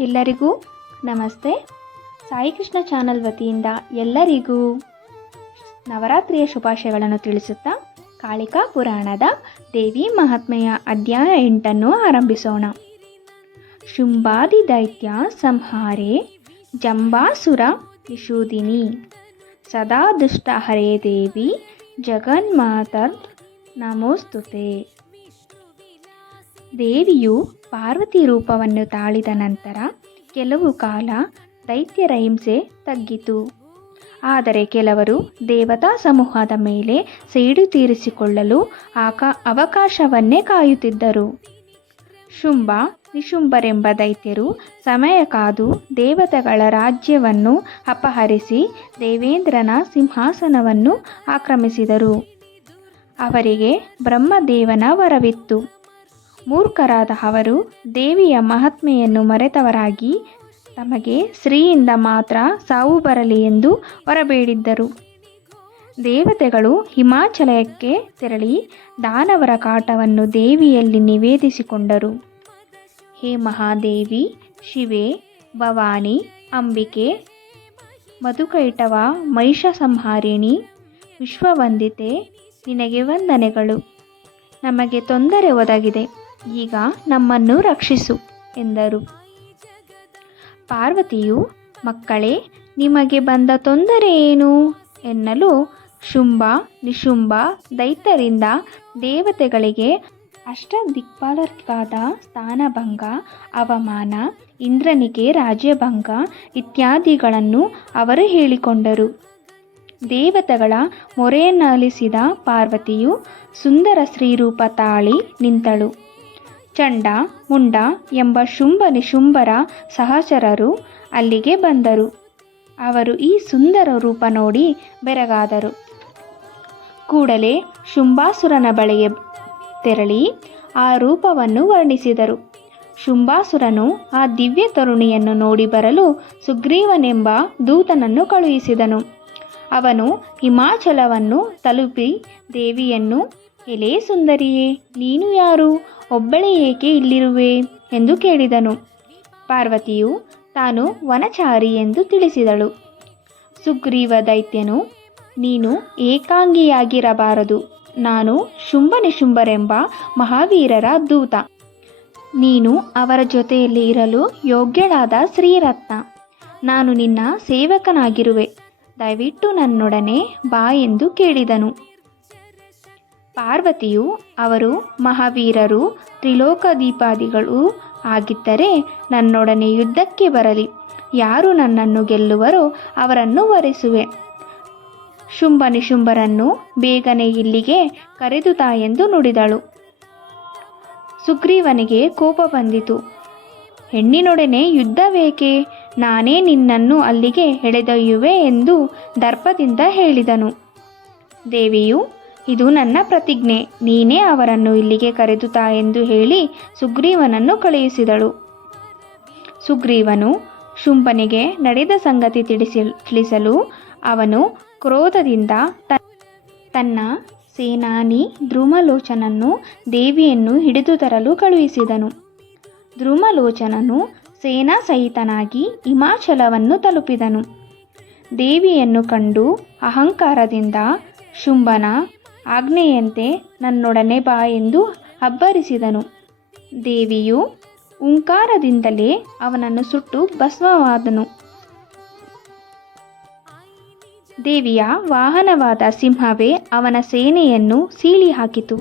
ಎಲ್ಲರಿಗೂ ನಮಸ್ತೆ. ಸಾಯಿ ಕೃಷ್ಣ ಚಾನಲ್ ವತಿಯಿಂದ ಎಲ್ಲರಿಗೂ ನವರಾತ್ರಿಯ ಶುಭಾಶಯಗಳನ್ನು ತಿಳಿಸುತ್ತಾ ಕಾಳಿಕಾ ಪುರಾಣದ ದೇವಿ ಮಹಾತ್ಮೆಯ ಅಧ್ಯಾಯ 8 ಆರಂಭಿಸೋಣ. ಶುಂಭಾದಿ ದೈತ್ಯ ಸಂಹಾರೇ ಜಂಬಾಸುರ ನಿಷೂದಿನಿ ಸದಾ ದುಷ್ಟಹರೇ ದೇವಿ ಜಗನ್ಮಾತರ್ ನಮೋಸ್ತುತೆ. ದೇವಿಯು ಪಾರ್ವತಿ ರೂಪವನ್ನು ತಾಳಿದ ನಂತರ ಕೆಲವು ಕಾಲ ದೈತ್ಯರ ಹಿಂಸೆ ತಗ್ಗಿತು. ಆದರೆ ಕೆಲವರು ದೇವತಾ ಸಮೂಹದ ಮೇಲೆ ಸೇಡು ತೀರಿಸಿಕೊಳ್ಳಲು ಅವಕಾಶವನ್ನೇ ಕಾಯುತ್ತಿದ್ದರು. ಶುಂಭ ನಿಶುಂಭರೆಂಬ ದೈತ್ಯರು ಸಮಯ ಕಾದು ದೇವತೆಗಳ ರಾಜ್ಯವನ್ನು ಅಪಹರಿಸಿ ದೇವೇಂದ್ರನ ಸಿಂಹಾಸನವನ್ನು ಆಕ್ರಮಿಸಿದರು. ಅವರಿಗೆ ಬ್ರಹ್ಮದೇವನ ವರವಿತ್ತು. ಮೂರ್ಖರಾದ ಅವರು ದೇವಿಯ ಮಹಾತ್ಮೆಯನ್ನು ಮರೆತವರಾಗಿ ತಮಗೆ ಸ್ತ್ರೀಯಿಂದ ಮಾತ್ರ ಸಾವು ಬರಲಿ ಎಂದು ಹೊರಬೇಡಿದ್ದರು. ದೇವತೆಗಳು ಹಿಮಾಚಲಕ್ಕೆ ತೆರಳಿ ದಾನವರ ಕಾಟವನ್ನು ದೇವಿಯಲ್ಲಿ ನಿವೇದಿಸಿಕೊಂಡರು. ಹೇ ಮಹಾದೇವಿ, ಶಿವೆ, ಭವಾನಿ, ಅಂಬಿಕೆ, ಮಧುಕೈಟವ, ಮಹಿಷ ಸಂಹಾರಿಣಿ, ವಿಶ್ವವಂದಿತೆ, ನಿನಗೆ ವಂದನೆಗಳು. ನಮಗೆ ತೊಂದರೆ ಒದಗಿದೆ, ಈಗ ನಮ್ಮನ್ನು ರಕ್ಷಿಸು ಎಂದರು. ಪಾರ್ವತಿಯು, ಮಕ್ಕಳೇ, ನಿಮಗೆ ಬಂದ ತೊಂದರೆ ಏನು ಎನ್ನಲು ಶುಂಭ ನಿಶುಂಭ ದೈತ್ಯರಿಂದ ದೇವತೆಗಳಿಗೆ ಅಷ್ಟದಿಕ್ಪಾಲಕರಾದ ಸ್ಥಾನಭಂಗ, ಅವಮಾನ, ಇಂದ್ರನಿಗೆ ರಾಜ್ಯಭಂಗ ಇತ್ಯಾದಿಗಳನ್ನು ಅವರು ಹೇಳಿಕೊಂಡರು. ದೇವತೆಗಳ ಮೊರೆಯನ್ನಾಲಿಸಿದ ಪಾರ್ವತಿಯು ಸುಂದರ ಸ್ತ್ರೀರೂಪ ತಾಳಿ ನಿಂತಳು. ಚಂಡ ಮುಂಡ ಎಂಬ ಶುಂಭ ನಿಶುಂಭರ ಸಹಚರರು ಅಲ್ಲಿಗೆ ಬಂದರು. ಅವರು ಈ ಸುಂದರ ರೂಪ ನೋಡಿ ಬೆರಗಾದರು. ಕೂಡಲೇ ಶುಂಭಾಸುರನ ಬಳಿಗೆ ತೆರಳಿ ಆ ರೂಪವನ್ನು ವರ್ಣಿಸಿದರು. ಶುಂಭಾಸುರನು ಆ ದಿವ್ಯ ತರುಣಿಯನ್ನು ನೋಡಿ ಬರಲು ಸುಗ್ರೀವನೆಂಬ ದೂತನನ್ನು ಕಳುಹಿಸಿದನು. ಅವನು ಹಿಮಾಚಲವನ್ನು ತಲುಪಿ ದೇವಿಯನ್ನು, ಎಲೇ ಸುಂದರಿಯೇ, ನೀನು ಯಾರು, ಒಬ್ಬಳೇ ಏಕೆ ಇಲ್ಲಿರುವೆ ಎಂದು ಕೇಳಿದನು. ಪಾರ್ವತಿಯು ತಾನು ವನಚಾರಿ ಎಂದು ತಿಳಿಸಿದಳು. ಸುಗ್ರೀವ ದೈತ್ಯನು, ನೀನು ಏಕಾಂಗಿಯಾಗಿರಬಾರದು, ನಾನು ಶುಂಭ ನಿಶುಂಭರೆಂಬ ಮಹಾವೀರರ ದೂತ. ನೀನು ಅವರ ಜೊತೆಯಲ್ಲಿ ಇರಲು ಯೋಗ್ಯಳಾದ ಶ್ರೀರತ್ನ. ನಾನು ನಿನ್ನ ಸೇವಕನಾಗಿರುವೆ, ದಯವಿಟ್ಟು ನನ್ನೊಡನೆ ಬಾ ಎಂದು ಕೇಳಿದನು. ಪಾರ್ವತಿಯು, ಅವರು ಮಹಾವೀರರು, ತ್ರಿಲೋಕದೀಪಾದಿಗಳು ಆಗಿದ್ದರೆ ನನ್ನೊಡನೆ ಯುದ್ಧಕ್ಕೆ ಬರಲಿ. ಯಾರು ನನ್ನನ್ನು ಗೆಲ್ಲುವರೋ ಅವರನ್ನು ವರಿಸುವೆ. ಶುಂಭ ನಿಶುಂಭರನ್ನು ಬೇಗನೆ ಇಲ್ಲಿಗೆ ಕರೆದು ತಾ ಎಂದು ನುಡಿದಳು. ಸುಗ್ರೀವನಿಗೆ ಕೋಪ ಬಂದಿತು. ಹೆಣ್ಣಿನೊಡನೆ ಯುದ್ಧವೇಕೆ, ನಾನೇ ನಿನ್ನನ್ನು ಅಲ್ಲಿಗೆ ಎಳೆದೊಯ್ಯುವೆ ಎಂದು ದರ್ಪದಿಂದ ಹೇಳಿದನು. ದೇವಿಯು, ಇದು ನನ್ನ ಪ್ರತಿಜ್ಞೆ, ನೀನೇ ಅವರನ್ನು ಇಲ್ಲಿಗೆ ಕರೆದು ತಾ ಎಂದು ಹೇಳಿ ಸುಗ್ರೀವನನ್ನು ಕಳುಹಿಸಿದಳು. ಸುಗ್ರೀವನು ಶುಂಭನಿಗೆ ನಡೆದ ಸಂಗತಿ ತಿಳಿಸಲು ಅವನು ಕ್ರೋಧದಿಂದ ತನ್ನ ಸೇನಾನಿ ದ್ರುಮಲೋಚನನ್ನು ದೇವಿಯನ್ನು ಹಿಡಿದು ತರಲು ಕಳುಹಿಸಿದನು. ದ್ರುಮಲೋಚನನು ಸೇನಾ ಸಹಿತನಾಗಿ ಹಿಮಾಚಲವನ್ನು ತಲುಪಿದನು. ದೇವಿಯನ್ನು ಕಂಡು ಅಹಂಕಾರದಿಂದ, ಶುಂಭನ ಆಜ್ಞೆಯಂತೆ ನನ್ನೊಡನೆ ಬಾ ಎಂದು ಅಬ್ಬರಿಸಿದನು. ದೇವಿಯು ಹುಂಕಾರದಿಂದಲೇ ಅವನನ್ನು ಸುಟ್ಟು ಭಸ್ಮವಾದನು. ದೇವಿಯ ವಾಹನವಾದ ಸಿಂಹವೇ ಅವನ ಸೇನೆಯನ್ನು ಸೀಳಿ ಹಾಕಿತು.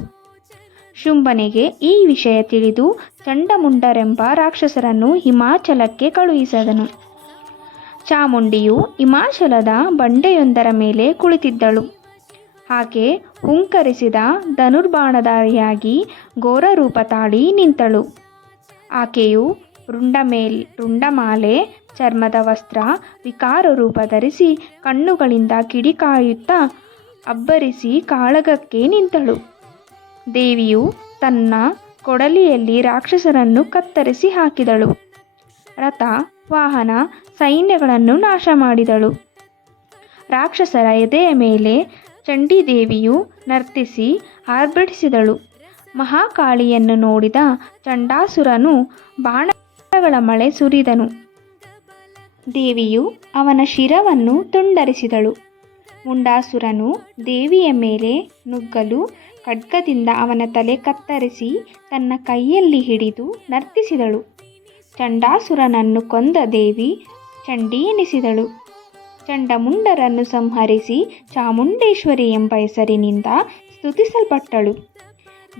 ಶುಂಭನಿಗೆ ಈ ವಿಷಯ ತಿಳಿದು ಚಂಡಮುಂಡರೆಂಬ ರಾಕ್ಷಸರನ್ನು ಹಿಮಾಚಲಕ್ಕೆ ಕಳುಹಿಸಿದನು. ಚಾಮುಂಡಿಯು ಹಿಮಾಚಲದ ಬಂಡೆಯೊಂದರ ಮೇಲೆ ಕುಳಿತಿದ್ದಳು. ಆಕೆ ಹುಂಕರಿಸಿದ ಧನುರ್ಬಾಣಧಾರಿಯಾಗಿ ಘೋರ ರೂಪ ತಾಳಿ ನಿಂತಳು. ಆಕೆಯು ರುಂಡಮಾಲೆ, ಚರ್ಮದ ವಸ್ತ್ರ, ವಿಕಾರ ರೂಪ ಧರಿಸಿ ಕಣ್ಣುಗಳಿಂದ ಕಿಡಿಕಾಯುತ್ತಾ ಅಬ್ಬರಿಸಿ ಕಾಳಗಕ್ಕೆ ನಿಂತಳು. ದೇವಿಯು ತನ್ನ ಕೊಡಲಿಯಲ್ಲಿ ರಾಕ್ಷಸರನ್ನು ಕತ್ತರಿಸಿ ಹಾಕಿದಳು. ರಥ, ವಾಹನ, ಸೈನ್ಯಗಳನ್ನು ನಾಶ ಮಾಡಿದಳು. ರಾಕ್ಷಸರ ಎದೆಯ ಮೇಲೆ ಚಂಡೀದೇವಿಯು ನರ್ತಿಸಿ ಆರ್ಭಟಿಸಿದಳು. ಮಹಾಕಾಳಿಯನ್ನು ನೋಡಿದ ಚಂಡಾಸುರನು ಬಾಣಗಳ ಅಸ್ತ್ರಗಳ ಮಳೆ ಸುರಿದನು. ದೇವಿಯು ಅವನ ಶಿರವನ್ನು ತುಂಡರಿಸಿದಳು. ಮುಂಡಾಸುರನು ದೇವಿಯ ಮೇಲೆ ನುಗ್ಗಲು ಖಡ್ಗದಿಂದ ಅವನ ತಲೆ ಕತ್ತರಿಸಿ ತನ್ನ ಕೈಯಲ್ಲಿ ಹಿಡಿದು ನರ್ತಿಸಿದಳು. ಚಂಡಾಸುರನನ್ನು ಕೊಂದ ದೇವಿ ಚಂಡಿ ಎನಿಸಿದಳು. ಚಂಡಮುಂಡರನ್ನು ಸಂಹರಿಸಿ ಚಾಮುಂಡೇಶ್ವರಿ ಎಂಬ ಹೆಸರಿನಿಂದ ಸ್ತುತಿಸಲ್ಪಟ್ಟಳು.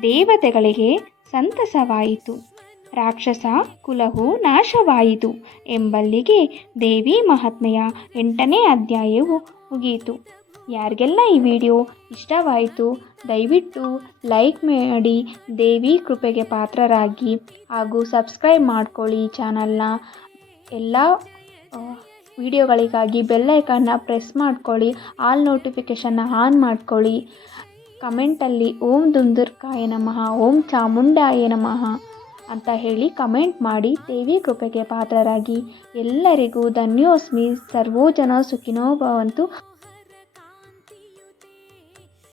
ದೇವತೆಗಳಿಗೆ ಸಂತಸವಾಯಿತು. ರಾಕ್ಷಸ ಕುಲವು ನಾಶವಾಯಿತು ಎಂಬಲ್ಲಿಗೆ ದೇವಿ ಮಹಾತ್ಮೆಯ 8ನೇ ಅಧ್ಯಾಯವು ಮುಗಿಯಿತು. ಯಾರಿಗೆಲ್ಲ ಈ ವಿಡಿಯೋ ಇಷ್ಟವಾಯಿತು ದಯವಿಟ್ಟು ಲೈಕ್ ಮಾಡಿ, ದೇವಿ ಕೃಪೆಗೆ ಪಾತ್ರರಾಗಿ ಹಾಗೂ ಸಬ್ಸ್ಕ್ರೈಬ್ ಮಾಡ್ಕೊಳ್ಳಿ. ಈ ಚಾನಲ್ನ ಎಲ್ಲ ವಿಡಿಯೋಗಳಿಗಾಗಿ ಬೆಲ್ ಐಕಾನ್ನ ಪ್ರೆಸ್ ಮಾಡ್ಕೊಳ್ಳಿ. ಆಲ್ ನೋಟಿಫಿಕೇಷನ್ನ ಆನ್ ಮಾಡ್ಕೊಳ್ಳಿ. ಕಮೆಂಟಲ್ಲಿ ಓಂ ದುಂದುರ್ಗಾಯ ನಮಃ, ಓಂ ಚಾಮುಂಡಾಯ ನಮಃ ಅಂತ ಹೇಳಿ ಕಮೆಂಟ್ ಮಾಡಿ ದೇವಿ ಕೃಪೆಗೆ ಪಾತ್ರರಾಗಿ. ಎಲ್ಲರಿಗೂ ಧನ್ಯೋಸ್ಮಿ. ಸರ್ವೋ ಜನ ಸುಖಿನೋ ಭವಂತು.